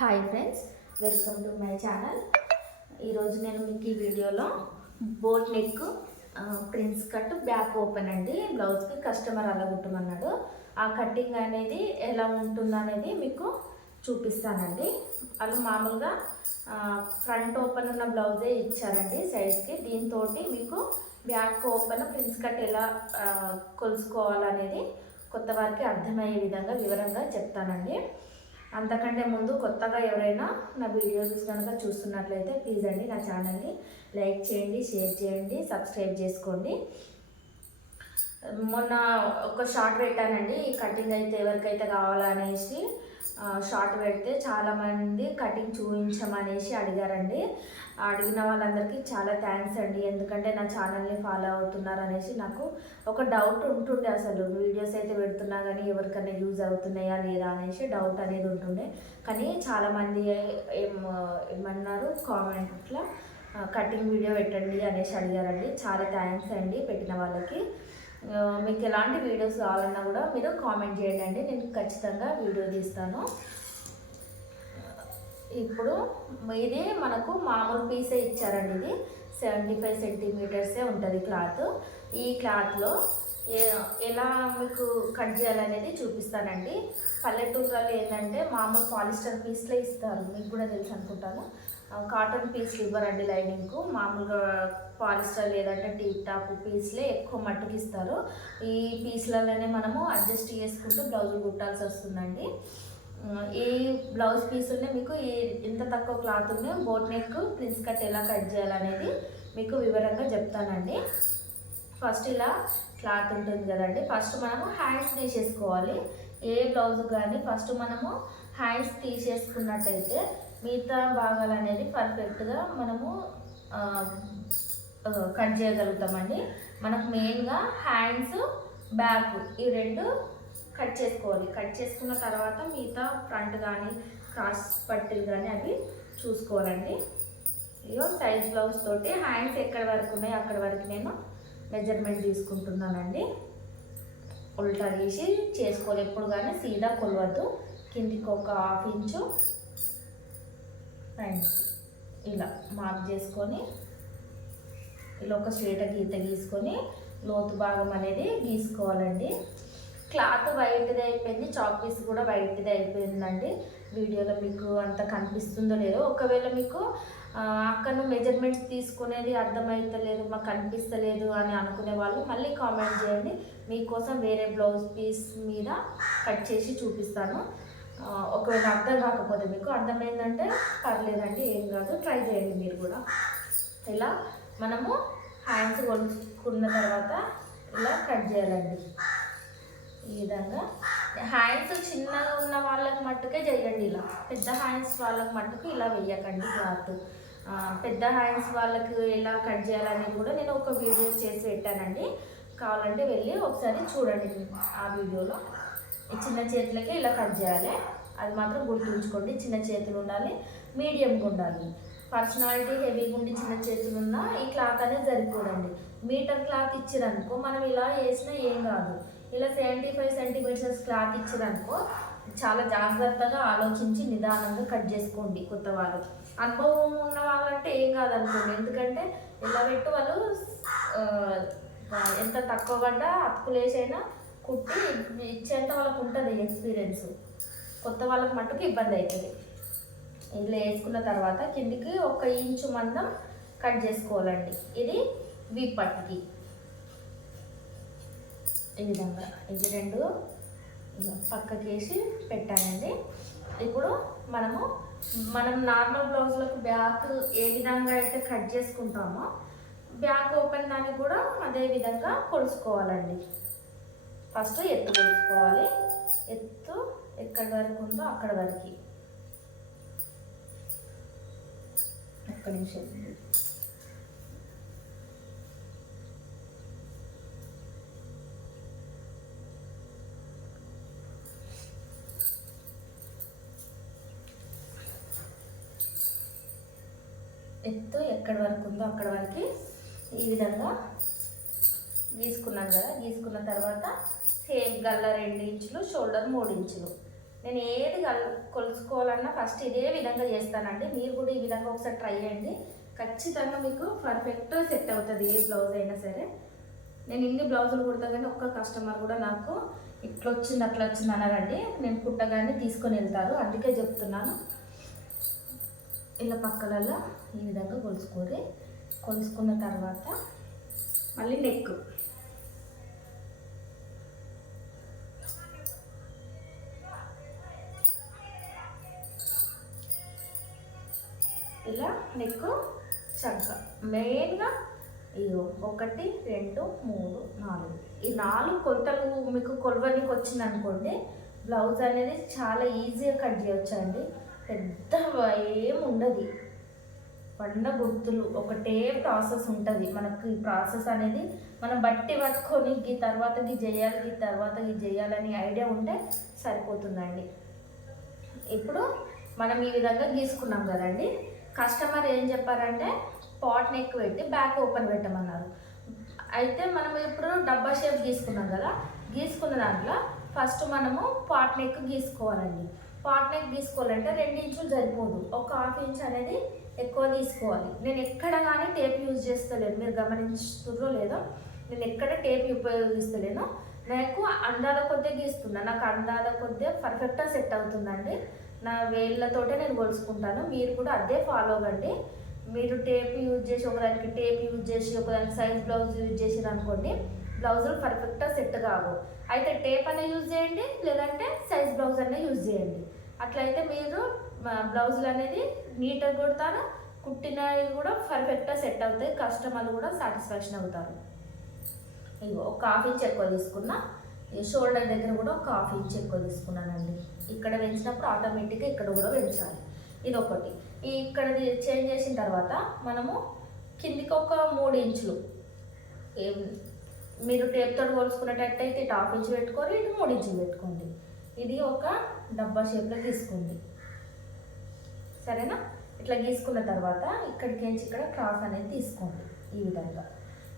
Hi friends welcome to my channel ఈరోజు నేను మీకు ఈ వీడియోలో boat neck prince cut back open అండి. బ్లౌజ్కి కస్టమర్ అలా కుట్టమన్నాడు ఆ కటింగ్ అనేది ఎలా ఉంటుందనేది మీకు చూపిస్తానండి. వాళ్ళు మామూలుగా ఫ్రంట్ ఓపెన్ ఉన్న బ్లౌజే ఇచ్చారండి సైడ్కి దీంతో మీకు బ్యాక్ ఓపెన్ ప్రిన్స్ కట్ ఎలా కొలుసుకోవాలనేది కొత్త వారికి అర్థమయ్యే విధంగా వివరంగా చెప్తానండి. అంతకంటే ముందు కొత్తగా ఎవరైనా నా వీడియోస్ కనుక చూస్తున్నట్లయితే ప్లీజ్ అండి నా ఛానల్ని లైక్ చేయండి షేర్ చేయండి సబ్స్క్రైబ్ చేసుకోండి. మొన్న ఒక షార్ట్ పెట్టానండి ఈ కటింగ్ అయితే ఎవరికైతే కావాలనేసి షార్ట్ పెడితే చాలామంది కటింగ్ చూపించమనేసి అడిగారండి. అడిగిన వాళ్ళందరికీ చాలా థ్యాంక్స్ అండి. ఎందుకంటే నా ఛానల్ని ఫాలో అవుతున్నారు అనేసి నాకు ఒక డౌట్ ఉంటుండే అసలు. వీడియోస్ అయితే పెడుతున్నా కానీ ఎవరికైనా యూజ్ అవుతున్నాయా లేదా అనేసి డౌట్ అనేది ఉంటుండే. కానీ చాలామంది ఏం ఏమన్నారు? కామెంట్లో కటింగ్ వీడియో పెట్టండి అనేసి అడిగారండి. చాలా థ్యాంక్స్ అండి పెట్టిన వాళ్ళకి. మీకు ఎలాంటి వీడియోస్ కావాలన్నా కూడా మీరు కామెంట్ చేయండి అండి. నేను ఖచ్చితంగా వీడియో తీస్తాను. ఇప్పుడు ఇది మనకు మామూలు పీసే ఇచ్చారండి ఇది. సెవెంటీ ఫైవ్ సెంటీమీటర్సే ఉంటుంది క్లాత్. ఈ క్లాత్లో ఎలా మీకు కట్ చేయాలనేది చూపిస్తానండి. పల్లెటూర్లలో ఏంటంటే మామూలు పాలిస్టర్ పీస్లే ఇస్తారు. మీకు కూడా తెలుసు అనుకుంటాను. కాటన్ పీస్లు ఇవ్వరండి లైనింగ్కు. మామూలుగా పాలిస్టర్ లేదంటే టీ టాప్ పీస్లే ఎక్కువ మట్టుకు ఇస్తారు. ఈ పీస్లలోనే మనము అడ్జస్ట్ చేసుకుంటూ బ్లౌజులు కుట్టాల్సి వస్తుందండి. ఈ బ్లౌజ్ పీసుల్ని మీకు ఈ ఇంత తక్కువ క్లాత్ ఉంది బోట్ నెక్ ప్రిన్స్ కట్ ఎలా కట్ చేయాలనేది మీకు వివరంగా చెప్తానండి. ఫస్ట్ ఇలా క్లాత్ ఉంటుంది కదండి. ఫస్ట్ మనము హ్యాండ్స్ తీసేసుకోవాలి. ఏ బ్లౌజ్ కానీ ఫస్ట్ మనము హ్యాండ్స్ తీసేసుకున్నట్టయితే మిగతా భాగాలు అనేది పర్ఫెక్ట్గా మనము కట్ చేయగలుగుతామండి. మనకు మెయిన్గా హ్యాండ్స్ బ్యాక్ ఈ రెండు కట్ చేసుకోవాలి. కట్ చేసుకున్న తర్వాత మిగతా ఫ్రంట్ కానీ క్రాస్ పట్టీలు కానీ అవి చూసుకోవాలండి. ఇగో సైజ్ బ్లౌజ్ తోటి హ్యాండ్స్ ఎక్కడి వరకు ఉన్నాయి అక్కడి వరకు నేను మెజర్మెంట్ తీసుకుంటున్నానండి. ఉల్టా తీసి చేసుకోవాలి. ఎప్పుడు కానీ సీదా కొలవద్దు. కిందికి ఒక హాఫ్ ఇంచు థ్యాంక్స్ ఇలా మార్క్ చేసుకొని ఇలా ఒక స్ట్రేట గీత గీసుకొని లోతు భాగం అనేది గీసుకోవాలండి. క్లాత్ వైట్ది అయిపోయింది. చాక్ పీస్ కూడా వైట్ది అయిపోయిందండి. వీడియోలో మీకు అంత కనిపిస్తుందో లేదో ఒకవేళ మీకు అక్కను మెజర్మెంట్స్ తీసుకునేది అర్థమవుతలేదు మాకు కనిపిస్తలేదు అని అనుకునే వాళ్ళు మళ్ళీ కామెంట్ చేయండి. మీకోసం వేరే బ్లౌజ్ పీస్ మీద కట్ చేసి చూపిస్తాను. ఒకవేళ అర్థం కాకపోతే మీకు అర్థమైందంటే పర్లేదండి ఏం కాదు. ట్రై చేయండి మీరు కూడా. ఇలా మనము హ్యాండ్స్ కొనుక్కున్న తర్వాత ఇలా కట్ చేయాలండి. ఈ విధంగా. హ్యాండ్స్ చిన్నగా ఉన్న వాళ్ళకి మట్టుకే చేయండి ఇలా. పెద్ద హ్యాండ్స్ వాళ్ళకి మట్టుకు ఇలా వేయకండి క్లాత్. పెద్ద హ్యాండ్స్ వాళ్ళకి ఎలా కట్ చేయాలని కూడా నేను ఒక వీడియో చేసి పెట్టానండి. కావాలంటే వెళ్ళి ఒకసారి చూడండి ఆ వీడియోలో ఈ చిన్న చేతులకే ఇలా కట్ చేయాలి. అది మాత్రం గుర్తుంచుకోండి. చిన్న చేతులు ఉండాలి మీడియంగా ఉండాలి. పర్సనాలిటీ హెవీగా ఉండి చిన్న చేతులు ఉన్నా ఈ క్లాత్ అనేది సరిపోదండి. మీటర్ క్లాత్ ఇచ్చిరనుకో మనం ఇలా వేసినా ఏం కాదు. ఇలా సెవెంటీ ఫైవ్ సెంటీమీటర్స్ క్లాత్ ఇచ్చిరనుకో చాలా జాగ్రత్తగా ఆలోచించి నిదానంగా కట్ చేసుకోండి కొత్త వాళ్ళకి. అనుభవం ఉన్న వాళ్ళంటే ఏం కాదనుకోండి. ఎందుకంటే ఇలా పెట్టి వాళ్ళు ఎంత తక్కువ పడ్డా అతుకులేసైనా కుట్టి ఇచ్చేంత వాళ్ళకు ఉంటుంది ఎక్స్పీరియన్స్. కొత్త వాళ్ళకి మట్టుకు ఇబ్బంది అవుతుంది ఇలా వేసుకున్న తర్వాత కిందికి ఒక ఇంచు మందం కట్ చేసుకోవాలండి. ఇది వీప్ ఈ విధంగా ఇది రెండు పక్కకేసి పెట్టానండి. ఇప్పుడు మనము మనం నార్మల్ బ్లౌజ్లకు బ్యాక్ ఏ విధంగా అయితే కట్ చేసుకుంటామో బ్యాక్ ఓపెన్ దానికి కూడా అదే విధంగా కొలుసుకోవాలండి. ఫస్ట్ ఎత్తు కొలుసుకోవాలి. ఎత్తు ఎక్కడి వరకు ఉందో అక్కడ వరకు. ఒక్క నిమిషం. ఎత్తు ఎక్కడి వరకు ఉందో అక్కడ వరకు ఈ విధంగా గీసుకున్నాం కదా. గీసుకున్న తర్వాత సేమ్ గల్ల రెండు ఇంచులు షోల్డర్ మూడు ఇంచులు. నేను ఏది గల్ కొలుసుకోవాలన్నా ఫస్ట్ ఇదే విధంగా చేస్తానండి. మీరు కూడా ఈ విధంగా ఒకసారి ట్రై చేయండి. ఖచ్చితంగా మీకు పర్ఫెక్ట్ సెట్ అవుతుంది ఏ బ్లౌజ్ అయినా సరే. నేను ఇన్ని బ్లౌజులు కుడతా కానీ ఒక్క కస్టమర్ కూడా నాకు ఇట్లా వచ్చింది అట్లా వచ్చింది అనరండి. నేను కుట్టగానే తీసుకొని వెళ్తారు. అందుకే చెప్తున్నాను. ఇలా పక్కలలో ఈ విధంగా కొలుసుకోరి కొలుసుకున్న తర్వాత మళ్ళీ నెక్ ఇలా నెక్ చంక మెయిన్గా ఇగో ఒకటి రెండు మూడు నాలుగు. ఈ నాలుగు కొలతలు మీకు కొలవనికి వచ్చింది అనుకోండి బ్లౌజ్ అనేది చాలా ఈజీగా కట్ చేయొచ్చండి. పెద్ద ఏం ఉండదు పండ గుర్తులు ఒకటే ప్రాసెస్ ఉంటుంది. మనకు ఈ ప్రాసెస్ అనేది మనం బట్టి పట్టుకొని ఈ తర్వాత ఇది చేయాలి ఈ తర్వాత ఇది చేయాలని ఐడియా ఉంటే సరిపోతుందండి. ఇప్పుడు మనం ఈ విధంగా గీసుకున్నాం కదండి. కస్టమర్ ఏం చెప్పారంటే పాట్ నెక్ పెట్టి బ్యాక్ ఓపెన్ పెట్టమన్నారు. అయితే మనం ఇప్పుడు డబ్బా షేప్ గీసుకున్నాం కదా గీసుకున్న దాంట్లో ఫస్ట్ మనము పాట్ నెక్ గీసుకోవాలండి. పాట్ నెక్ గీసుకోవాలంటే రెండు ఇంచులు సరిపోదు. ఒక హాఫ్ ఇంచ్ అనేది ఎక్కువ తీసుకోవాలి. నేను ఎక్కడ కానీ టేప్ యూజ్ చేస్తలేను. మీరు గమనిస్తుర్రో లేదో నేను ఎక్కడ టేప్ ఉపయోగిస్తలేను నాకు అందాల కొద్దే గీస్తున్నా. నాకు అందాల కొద్దే పర్ఫెక్ట్గా సెట్ అవుతుందండి. నా వేళ్ళతోటే నేను కొలుసుకుంటాను. మీరు కూడా అదే ఫాలో అవ్వండి. మీరు టేప్ యూజ్ చేసి ఒకదానికి టేప్ యూజ్ చేసి ఒకదానికి సైజ్ బ్లౌజ్ యూజ్ చేసిరు అనుకోండి బ్లౌజులు పర్ఫెక్ట్గా సెట్ కావు. అయితే టేప్ అనే యూజ్ చేయండి లేదంటే సైజ్ బ్లౌజ్ అనే యూజ్ చేయండి. అట్లయితే మీరు బ్లౌజులు అనేది నీట్గా కుడతాను కుట్టినవి కూడా పర్ఫెక్ట్గా సెట్ అవుతాయి కస్టమర్లు కూడా సాటిస్ఫాక్షన్ అవుతారు. ఇగో ఒక హాఫ్ ఇంచ్ ఎక్కువ తీసుకున్నా ఈ షోల్డర్ దగ్గర కూడా ఒక హాఫ్ ఇంచ్ ఎక్కువ తీసుకున్నానండి. ఇక్కడ పెంచినప్పుడు ఆటోమేటిక్గా ఇక్కడ కూడా పెంచాలి. ఇది ఒకటి ఈ ఇక్కడ చేంజ్ చేసిన తర్వాత మనము కిందికి ఒక మూడు ఇంచులు మీరు టేప్తో కొలుసుకునేటట్టయితే ఇటు హాఫ్ ఇంచ్ పెట్టుకొని ఇటు మూడు ఇంచులు పెట్టుకోండి. ఇది ఒక డబ్బా షేప్లో తీసుకోండి. సరేనా? ఇట్లా గీసుకున్న తర్వాత ఇక్కడికి నుంచి ఇక్కడ క్రాస్ అనేది తీసుకోండి ఈ విధంగా.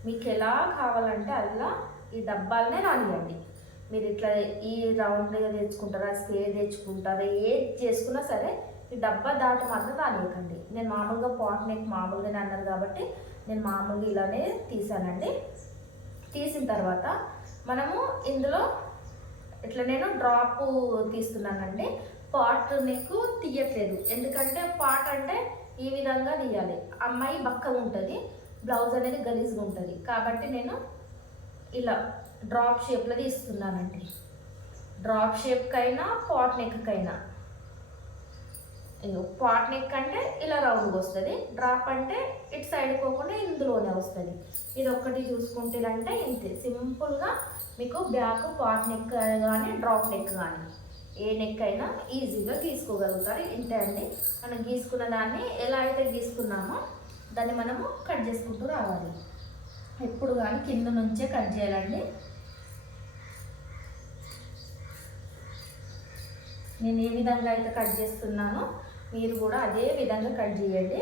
మీకు ఎలా కావాలంటే అలా ఈ డబ్బాలనే రానివ్వండి మీరు ఇట్లా ఈ రౌండ్గా తెచ్చుకుంటారా స్క్వేర్ తెచ్చుకుంటారా ఏది చేసుకున్నా సరే ఈ డబ్బా దాటి మాత్రం రానివ్వకండి నేను మామూలుగా పాట్ నెక్ మామూలుగానే అన్నారు కాబట్టి నేను మామూలుగా ఇలానే తీసానండి. తీసిన తర్వాత మనము ఇందులో ఇట్లా నేను డ్రాప్ తీస్తున్నానండి. పాట్ నెక్ తీయట్లేదు. ఎందుకంటే పాట్ అంటే ఈ విధంగా తీయాలి. అమ్మాయి బక్క ఉంటుంది బ్లౌజ్ అనేది గలీజ్గా ఉంటుంది. కాబట్టి నేను ఇలా డ్రాప్ షేప్లో తీస్తున్నానండి. డ్రాప్ షేప్కైనా పాట్ నెక్కైనా పాట్ నెక్ అంటే ఇలా రౌండ్గా వస్తుంది. డ్రాప్ అంటే ఇటు సైడ్ పోకుండా ఇందులోనే వస్తుంది. ఇది ఒక్కటి చూసుకుంటేనంటే ఇంతే. సింపుల్గా మీకు బ్యాక్ పాట్ నెక్ కానీ డ్రాప్ నెక్ కానీ ఏ నెక్ అయినా ఈజీగా గీసుకోగలుగుతారు. ఇంతే అండి. మనం గీసుకున్న దాన్ని ఎలా అయితే గీసుకున్నామో దాన్ని మనము కట్ చేసుకుంటూ రావాలి. ఎప్పుడు కానీ కింద నుంచే కట్ చేయాలండి. నేను ఏ విధంగా అయితే కట్ చేస్తున్నానో మీరు కూడా అదే విధంగా కట్ చేయండి.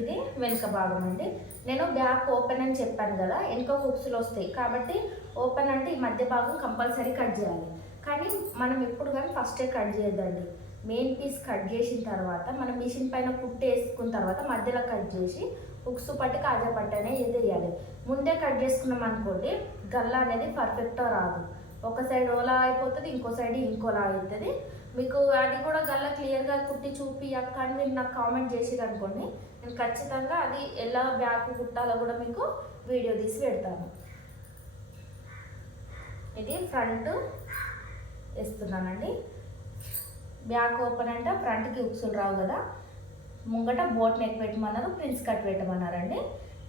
ఇది వెనుక భాగం అండి. నేను బ్యాక్ ఓపెన్ అని చెప్పాను కదా వెనుక హుక్స్లు వస్తాయి. కాబట్టి ఓపెన్ అంటే ఈ మధ్య భాగం కంపల్సరీ కట్ చేయాలి. కానీ మనం ఎప్పుడు కానీ ఫస్టే కట్ చేయొద్దండి. మెయిన్ పీస్ కట్ చేసిన తర్వాత మనం మిషన్ పైన కుట్టు వేసుకున్న తర్వాత మధ్యలో కట్ చేసి హుక్స్ పట్టి కాజా పట్టు అనేది వేయాలి. ముందే కట్ చేసుకున్నాం అనుకోండి గల్లా అనేది పర్ఫెక్ట్గా రాదు. ఒక సైడ్ ఓలా అయిపోతుంది ఇంకో సైడ్ ఇంకోలా అవుతుంది మీకు అది కూడా గల్ల క్లియర్గా కుట్టి చూపి అక్కడ మీరు నాకు కామెంట్ చేసేది అనుకోండి నేను ఖచ్చితంగా అది ఎలా బ్యాక్ కుట్టాలో కూడా మీకు వీడియో తీసి పెడతాను. ఇది ఫ్రంట్ వేస్తున్నానండి. బ్యాక్ ఓపెన్ అంటే ఫ్రంట్కి ఉక్సులు రావు కదా. ముంగట బోట్ నెక్ పెట్టమన్నారు ప్రిన్స్ కట్ పెట్టమన్నారండి.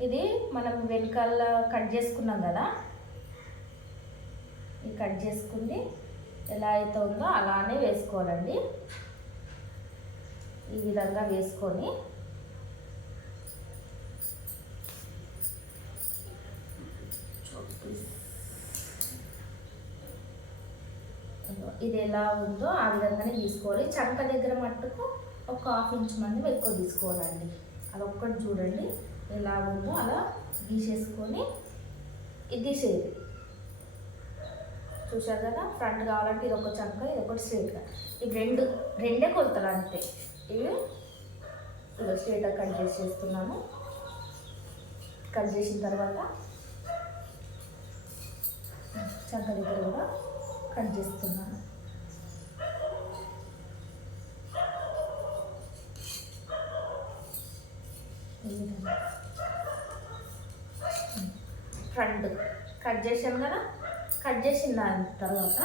ఇది మనం వెనకాల కట్ చేసుకున్నాం కదా. ఇది కట్ చేసుకుంది. ఎలా అయితే ఉందో అలానే వేసుకోవాలండి. ఈ విధంగా వేసుకొని. ఇది ఎలా ఉందో ఆ విధంగానే తీసుకోవాలి. చంక దగ్గర మట్టుకు ఒక హాఫ్ ఇంచ్ మంది ఎక్కువ తీసుకోవాలండి. అది ఒక్కటి చూడండి ఎలా ఉందో అలా గీసేసుకొని ఇది గీసేది చూసారు కదా? ఫ్రంట్ కావాలంటే ఇది ఒక చంక ఇది ఒకటి స్ట్రేట్గా ఇవి రెండు రెండే కొలతలు అంతే. ఇవి ఇలా స్ట్రేట్గా కట్ చేసి చేస్తున్నాను. కట్ చేసిన తర్వాత చంక దగ్గర కూడా కట్ చేస్తున్నాను. ఫ్రంట్. కట్ చేశాను కదా? కట్ చేసిన దాని తర్వాత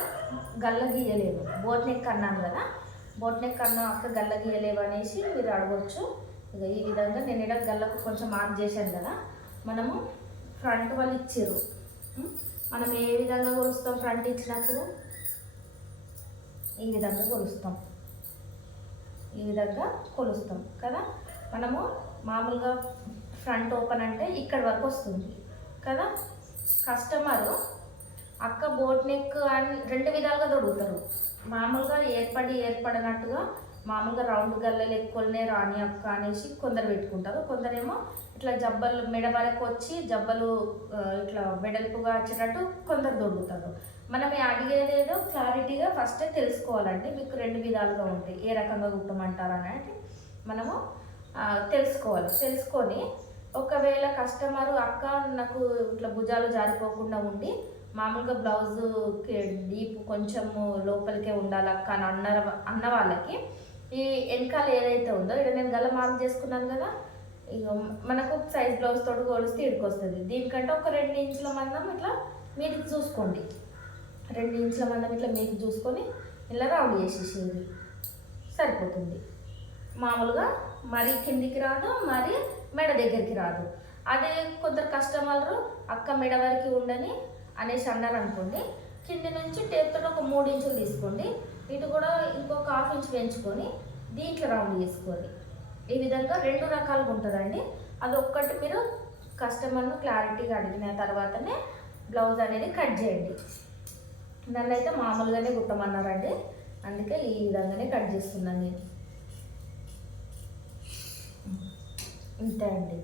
గల్ల గీయలేదు. బోట్ నెక్ అన్నాను కదా బోట్ నెక్ అన్న అక్క గల్ల గీయలేవు అనేసి మీరు అడగవచ్చు ఇక ఈ విధంగా నేను ఇక్కడ గల్లకు కొంచెం మార్క్ చేశాను కదా మనము ఫ్రంట్ వాళ్ళు ఇచ్చారు. మనం ఏ విధంగా కొలుస్తాం ఫ్రంట్ ఇచ్చినప్పుడు? ఈ విధంగా కొలుస్తాం. ఈ విధంగా కొలుస్తాం కదా మనము మామూలుగా ఫ్రంట్ ఓపెన్ అంటే ఇక్కడ వరకు వస్తుంది కదా కస్టమరు అక్క బోట్ నెక్ అని రెండు విధాలుగా తొడుగుతారు. మామూలుగా ఏర్పడి ఏర్పడినట్టుగా మామూలుగా రౌండ్ గల్లలు ఎక్కువనే రాని అక్క అనేసి కొందరు పెట్టుకుంటారు. కొందరేమో ఇట్లా జబ్బలు మెడ వరకు వచ్చి జబ్బలు ఇట్లా వెడల్పుగా వచ్చేటట్టు కొందరు దొరుకుతారు మనం అడిగేదేదో క్లారిటీగా ఫస్ట్ తెలుసుకోవాలంటే మీకు రెండు విధాలుగా ఉంటాయి. ఏ రకంగా కుట్టమంటారు అంటే మనము తెలుసుకోవాలి. తెలుసుకొని ఒకవేళ కస్టమరు అక్క నాకు ఇట్లా భుజాలు జారిపోకుండా ఉండి మామూలుగా బ్లౌజ్ డీప్ కొంచెము లోపలికే ఉండాలి అక్క అని అన్న అన్న వాళ్ళకి. ఈ వెనకాల ఏదైతే ఉందో ఇక్కడ నేను గల మార్క్ చేసుకున్నాను కదా ఇక మనకు సైజ్ బ్లౌజ్ తోటి కొలిస్తే ఇడికి వస్తుంది. దీనికంటే ఒక రెండు ఇంచుల మందం ఇట్లా మీదికి చూసుకోండి. రెండు ఇంచుల మందం ఇట్లా మీదికి చూసుకొని ఇలా రౌండ్ చేసేసేది సరిపోతుంది. మామూలుగా మరి కిందికి రాదు మరి మెడ దగ్గరికి రాదు. అదే కొందరు కస్టమర్లు అక్క మెడ వరకు ఉండని అనేసి అన్నారు అనుకోండి. కింది నుంచి టేప్తో ఒక మూడు ఇంచులు తీసుకోండి. ఇటు కూడా ఇంకొక హాఫ్ ఇంచ్ పెంచుకొని దీంట్లో రౌండ్ చేసుకోండి. ఈ విధంగా రెండు రకాలుగా ఉంటుందండి. అది ఒక్కటి మీరు కస్టమర్ను క్లారిటీగా అడిగిన తర్వాతనే బ్లౌజ్ అనేది కట్ చేయండి. నన్ను అయితే మామూలుగానే కుట్టమన్నారండి. అందుకే ఈ విధంగానే కట్ చేస్తున్నాను నేను. ఇంతే అండి.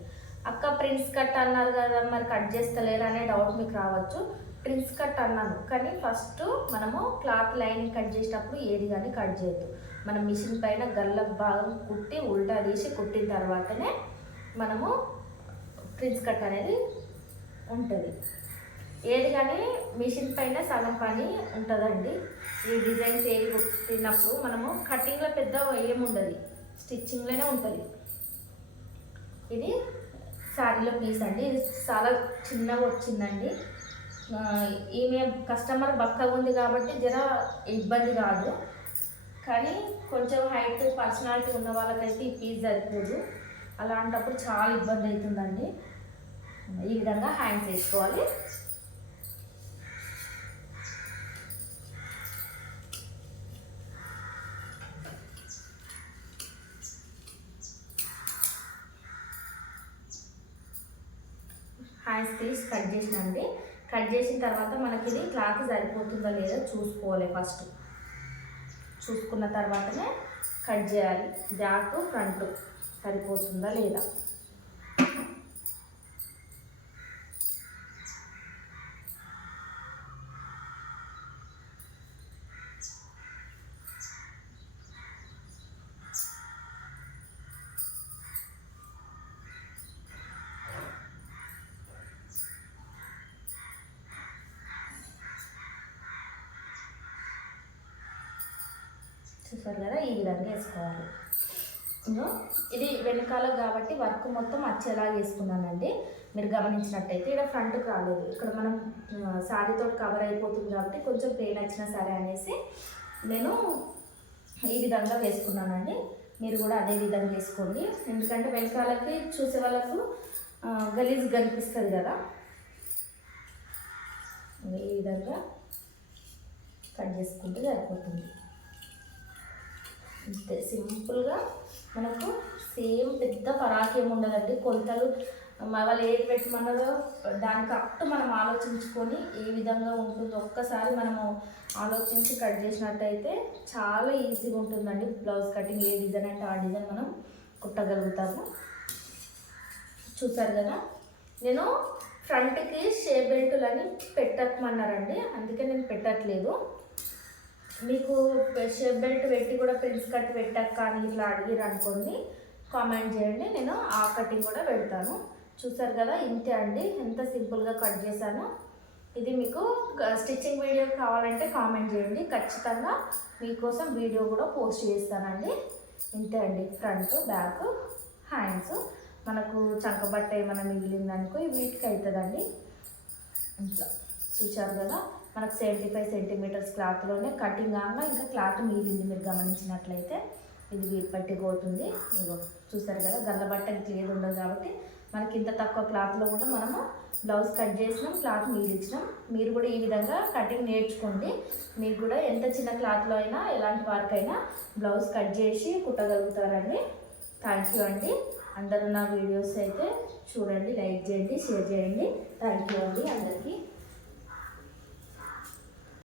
అక్క ప్రిన్స్ కట్ అన్నారు కదా మరి కట్ చేస్తలేరు అనే డౌట్ మీకు రావచ్చు. ప్రిన్స్ కట్ అన్నాను. కానీ ఫస్ట్ మనము క్లాత్ లైనింగ్ కట్ చేసేటప్పుడు ఏది కానీ కట్ చేయొద్దు. మనం మిషన్ పైన గల్ల భాగం కుట్టి ఉల్టా తీసి కుట్టిన తర్వాతనే మనము ప్రిన్స్ కట్ అనేది ఉంటుంది. ఏది కానీ మిషన్ పైన సగం పని ఉంటుందండి. ఈ డిజైన్స్ ఏవి కుట్టినప్పుడు మనము కటింగ్లో పెద్ద ఏముండదు. స్టిచ్చింగ్లోనే ఉంటుంది. ఇది శారీలో పీస్ అండి. ఇది చాలా చిన్నగా వచ్చిందండి. ఈమె కస్టమర్ బక్కగా ఉంది కాబట్టి జర ఇబ్బంది కాదు. కానీ కొంచెం హైట్ పర్సనాలిటీ ఉన్న వాళ్ళకైతే ఈ పీస్ సరిపోదు. అలాంటప్పుడు చాలా ఇబ్బంది అవుతుందండి. ఈ విధంగా హ్యాంగ్ చేసుకోవాలి. హ్యాండ్స్ తీసి కట్ చేసినండి కట్ చేసిన తర్వాత మనకి ఇది క్లాత్ సరిపోతుందా లేదా చూసుకోవాలి ఫస్ట్. చూసుకున్న తర్వాతనే కట్ చేయాలి. బ్యాక్ ఫ్రంట్ సరిపోతుందా లేదా? చూసారు కదా ఈ విధంగా వేసుకోవాలి. ఇది వెనకాల కాబట్టి వర్క్ మొత్తం వచ్చేలా వేసుకున్నానండి. మీరు గమనించినట్టయితే ఇక్కడ ఫ్రంట్కి రాలేదు ఇక్కడ మనం శారీతో కవర్ అయిపోతుంది కాబట్టి కొంచెం పెయిన్ వచ్చినా సరే అనేసి నేను ఈ విధంగా వేసుకున్నానండి. మీరు కూడా అదే విధంగా వేసుకోండి. ఎందుకంటే వెనకాలకి చూసే వాళ్ళకు గలీజ్ కనిపిస్తుంది కదా. ఈ విధంగా కట్ చేసుకుంటే సరిపోతుంది. అంతే సింపుల్గా మనకు సేమ్ పెద్ద పరాకి ఏమి ఉండదండి. కొలతలు వాళ్ళు ఏది పెట్టమన్నారో దానికి అట్టు మనం ఆలోచించుకొని ఏ విధంగా ఉంటుందో ఒక్కసారి మనము ఆలోచించి కట్ చేసినట్టయితే చాలా ఈజీగా ఉంటుందండి. బ్లౌజ్ కటింగ్ ఏ డిజైన్ అంటే ఆ డిజైన్ మనం కుట్టగలుగుతాము. చూసారు కదా? నేను ఫ్రంట్కి షే బెల్టులని పెట్టకమన్నారండి అందుకే నేను పెట్టట్లేదు. మీకు షేప్ బెల్ట్ పెట్టి కూడా ప్రిన్స్ కట్ పెట్టాక కానీ ఇట్లా అడిగిరు అనుకోండి కామెంట్ చేయండి. నేను ఆ కటింగ్ కూడా పెడతాను. చూసారు కదా ఇంతే అండి. ఎంత సింపుల్గా కట్ చేశాను. ఇది మీకు స్టిచ్చింగ్ వీడియో కావాలంటే కామెంట్ చేయండి. ఖచ్చితంగా మీకోసం వీడియో కూడా పోస్ట్ చేస్తానండి. ఇంతే అండి. Front back hands. మనకు చంకబట్ట ఏమైనా మిగిలిందనుకో వీటికి అవుతుందండి. ఇట్లా. చూచారు కదా? మనకు సెవెంటీ ఫైవ్ సెంటీమీటర్స్ క్లాత్లోనే కటింగ్ కాగా ఇంకా క్లాత్ మిగిలింది మీరు గమనించినట్లయితే. ఇది వీపట్టి పోతుంది. ఇగో చూసారు కదా గల్లబట్ట క్లియర్ ఉండదు కాబట్టి మనకి ఇంత తక్కువ క్లాత్లో కూడా మనము బ్లౌజ్ కట్ చేసినాం క్లాత్ మిగిలించినాం మీరు కూడా ఈ విధంగా కటింగ్ నేర్చుకోండి. మీకు కూడా ఎంత చిన్న క్లాత్లో అయినా ఎలాంటి వారికైనా బ్లౌజ్ కట్ చేసి కుట్టగలుగుతారండి. థ్యాంక్ యూ అండి. అందరూ నా వీడియోస్ అయితే చూడండి లైక్ చేయండి షేర్ చేయండి. థ్యాంక్ యూ అండి అందరికీ.